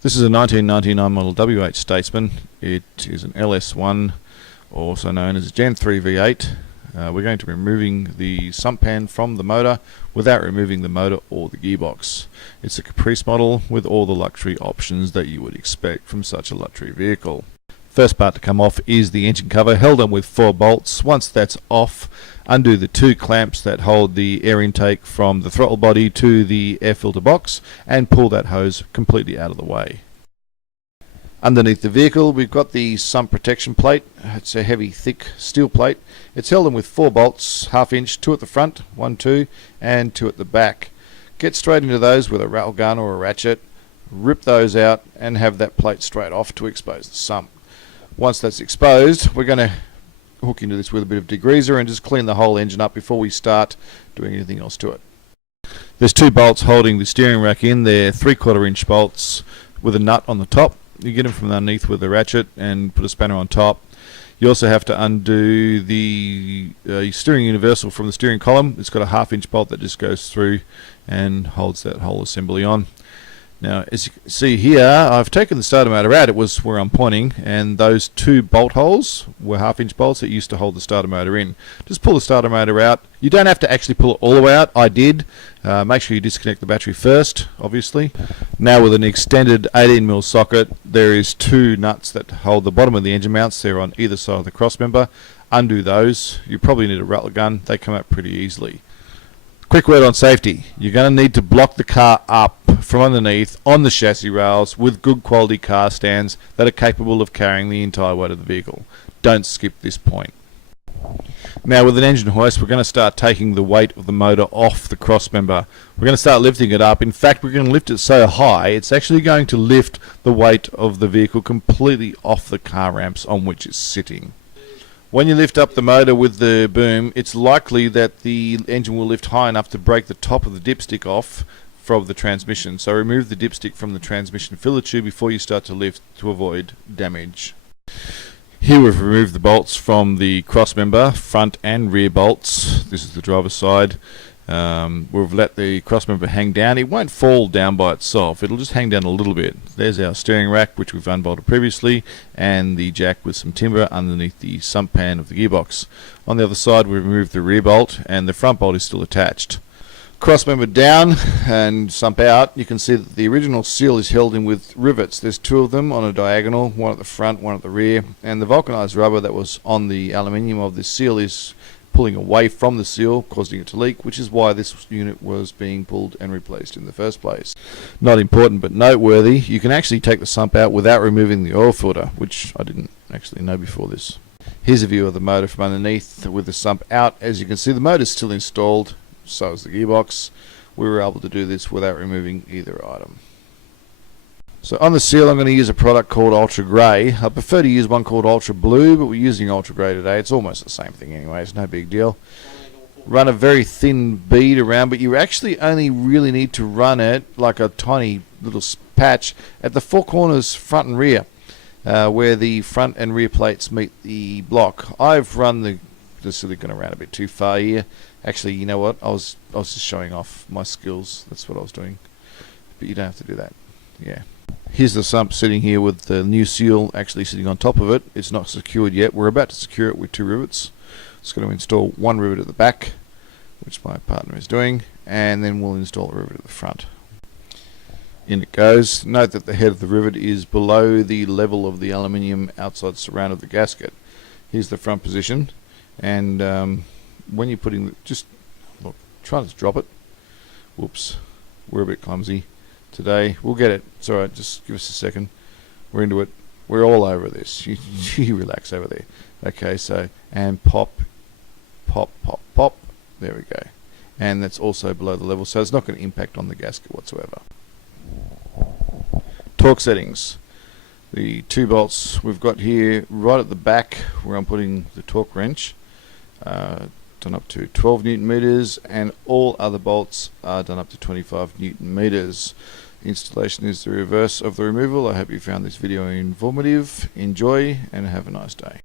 This is a 1999 model WH Statesman. It is an LS1, also known as a GENIII W8. We're going to be removing the sump pan from the motor without removing the motor or the gearbox. It's a caprice model with all the luxury options that you would expect from such a luxury vehicle. First part to come off is the engine cover, held on with 4 bolts. Once that's off, undo the 2 clamps that hold the air intake from the throttle body to the air filter box and pull that hose completely out of the way. Underneath the vehicle we've got the sump protection plate. It's a heavy thick steel plate. It's held on with 4 bolts, 1/2 inch, 2 at the front, 1, 2 and 2 at the back. Get straight into those with a rattle gun or a ratchet, rip those out and have that plate straight off to expose the sump. Once that's exposed, we're going to hook into this with a bit of degreaser and just clean the whole engine up before we start doing anything else to it. There's 2 bolts holding the steering rack in. They're 3/4 inch bolts with a nut on the top. You get them from underneath with a ratchet and put a spanner on top. You also have to undo the steering universal from the steering column. It's got a 1/2 inch bolt that just goes through and holds that whole assembly on. Now, as you can see here, I've taken the starter motor out. It was where I'm pointing, and those 2 bolt holes were 1/2 inch bolts that used to hold the starter motor in. Just pull the starter motor out. You don't have to actually pull it all the way out. I did. Make sure you disconnect the battery first, obviously. Now with an extended 18mm socket, there is 2 nuts that hold the bottom of the engine mounts. They're on either side of the cross member. Undo those. You probably need a rattle gun. They come out pretty easily. Quick word on safety. You're going to need to block the car up from underneath on the chassis rails with good quality car stands that are capable of carrying the entire weight of the vehicle. Don't skip this point. Now with an engine hoist, we're going to start taking the weight of the motor off the cross member. We're going to start lifting it up. In fact, we're going to lift it so high it's actually going to lift the weight of the vehicle completely off the car ramps on which it's sitting. When you lift up the motor with the boom, it's likely that the engine will lift high enough to break the top of the dipstick off from the transmission. So remove the dipstick from the transmission filler tube before you start to lift to avoid damage. Here we've removed the bolts from the cross member, front and rear bolts. This is the driver's side. We've let the cross member hang down. It won't fall down by itself. It'll just hang down a little bit. There's our steering rack, which we've unbolted previously, and the jack with some timber underneath the sump pan of the gearbox. On the other side we've removed the rear bolt and the front bolt is still attached. Cross member down and sump out. You can see that the original seal is held in with rivets. There's 2 of them on a diagonal, one at the front, one at the rear, and the vulcanized rubber that was on the aluminium of this seal is pulling away from the seal, causing it to leak, which is why this unit was being pulled and replaced in the first place. Not important but noteworthy, you can actually take the sump out without removing the oil filter, which I didn't actually know before this. Here's a view of the motor from underneath with the sump out. As you can see, the motor is still installed, so is the gearbox. We were able to do this without removing either item. So on the seal I'm going to use a product called Ultra Grey. I prefer to use one called Ultra Blue, but we're using Ultra Grey today. It's almost the same thing anyway, it's no big deal. Run a very thin bead around, but you actually only really need to run it like a tiny little patch at the 4 corners front and rear, where the front and rear plates meet the block. I've run the silicone around a bit too far here. Actually, you know what, I was just showing off my skills. That's what I was doing, but you don't have to do that. Yeah. Here's the sump sitting here with the new seal actually sitting on top of it. It's not secured yet. We're about to secure it with 2 rivets. Just going to install 1 rivet at the back, which my partner is doing, and then we'll install a rivet at the front. In it goes. Note that the head of the rivet is below the level of the aluminium outside surround of the gasket. Here's the front position, and when you're putting just look, try to drop it. Whoops, we're a bit clumsy today. We'll get it. It's alright, just give us a second. We're into it. We're all over this. You relax over there. Okay, so, and pop, pop, pop, pop. There we go. And that's also below the level, so it's not going to impact on the gasket whatsoever. Torque settings. The 2 bolts we've got here right at the back where I'm putting the torque wrench. Done up to 12 Newton meters, and all other bolts are done up to 25 Newton meters. Installation is the reverse of the removal. I hope you found this video informative. Enjoy and have a nice day.